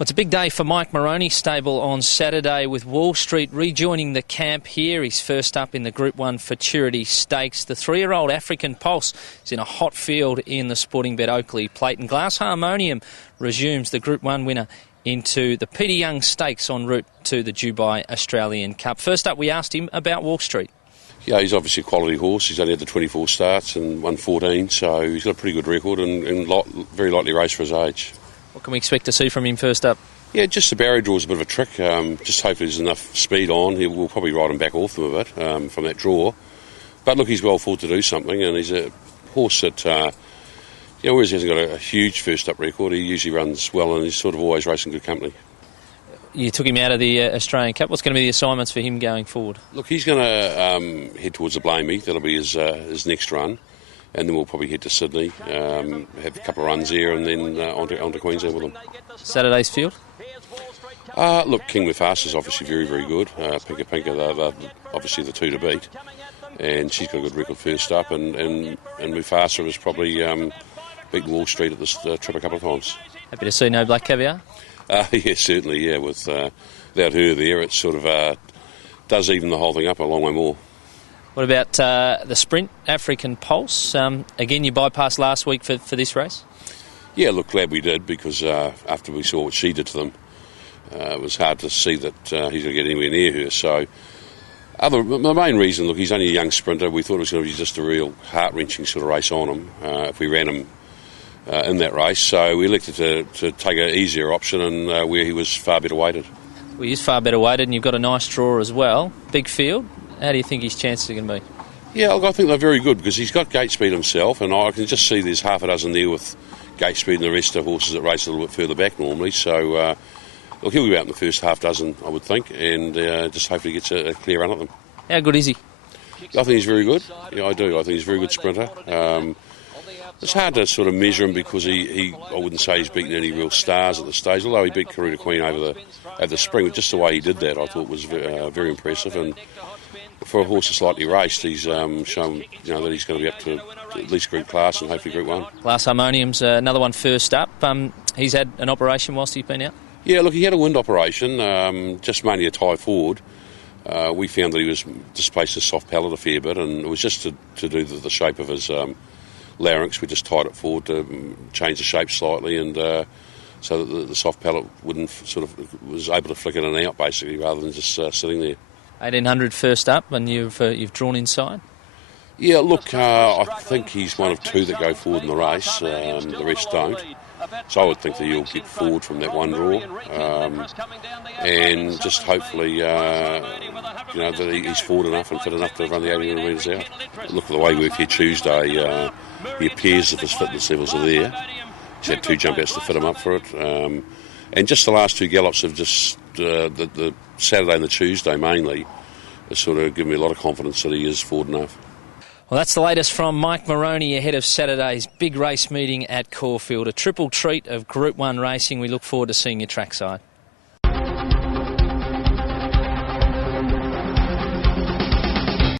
Well, it's a big day for Mike Moroney stable on Saturday with Wall Street rejoining the camp here. He's first up in the Group 1 Futurity Stakes. The 3-year-old African Pulse is in a hot field in the Sporting Bet Oakley Plate. And Glass Harmonium resumes the Group 1 winner into the Peter Young Stakes en route to the Dubai Australian Cup. First up, we asked him about Wall Street. Yeah, he's obviously a quality horse. He's only had the 24 starts and won 14, so he's got a pretty good record and very lightly raced for his age. What can we expect to see from him first up? Yeah, just the barrier draw is a bit of a trick. Just hopefully there's enough speed on. We'll probably ride him back off them a bit from that draw. But look, he's well forward to do something, and he's a horse that, whereas he hasn't got a huge first-up record, he usually runs well, and he's sort of always racing good company. You took him out of the Australian Cup. What's going to be the assignments for him going forward? Look, he's going to head towards the Blamey. That'll be his next run. And then we'll probably head to Sydney, have a couple of runs there, and then onto Queensland with him. Saturday's field? Look, King Mufasa is obviously very, very good. Pinka, they're obviously the two to beat. And she's got a good record first up. And Mufasa has probably beaten Wall Street at this trip a couple of times. Happy to see no black caviar? Yeah, certainly, yeah. Without her there, it sort of does even the whole thing up a long way more. What about the sprint, African Pulse? Again, you bypassed last week for this race? Yeah, look, glad we did, because after we saw what she did to them, it was hard to see that he's going to get anywhere near her. So the main reason, look, he's only a young sprinter. We thought it was going to be just a real heart-wrenching sort of race on him if we ran him in that race. So we elected to take an easier option, and where he was far better weighted. Well, he is far better weighted, and you've got a nice draw as well. Big field. How do you think his chances are going to be? Yeah, I think they're very good, because he's got gate speed himself, and I can just see there's half a dozen there with gate speed, and the rest are horses that race a little bit further back normally. So, look, he'll be out in the first half dozen, I would think, and just hopefully gets a clear run at them. How good is he? I think he's very good. Yeah, I do. I think he's a very good sprinter. It's hard to sort of measure him, because I wouldn't say he's beaten any real stars at the stage, although he beat Karuna Queen over the spring. But just the way he did that, I thought was very impressive. And for a horse that's slightly raced, he's shown that he's going to be up to at least Group class and hopefully Group 1. Glass Harmonium's another one first up. He's had an operation whilst he's been out? Yeah, look, he had a wind operation, just mainly a tie forward. We found that he was displaced his soft palate a fair bit, and it was just to do the shape of his larynx. We just tied it forward to change the shape slightly, and so that the soft palate was able to flick in and out, basically, rather than just sitting there. 1800 first up, and you've drawn inside? Yeah, look, I think he's one of two that go forward in the race. The rest don't. So I would think that he'll get forward from that one draw, and just hopefully, that he's forward enough and fit enough to run the 800 metres out. Look at the way we work here Tuesday. He appears that his fitness levels are there. He's had 2 jump outs to fit him up for it, and just the last 2 gallops have just the Saturday and the Tuesday mainly has sort of given me a lot of confidence that he is forward enough. Well, that's the latest from Mike Moroney ahead of Saturday's big race meeting at Caulfield. A triple treat of Group 1 racing. We look forward to seeing you trackside.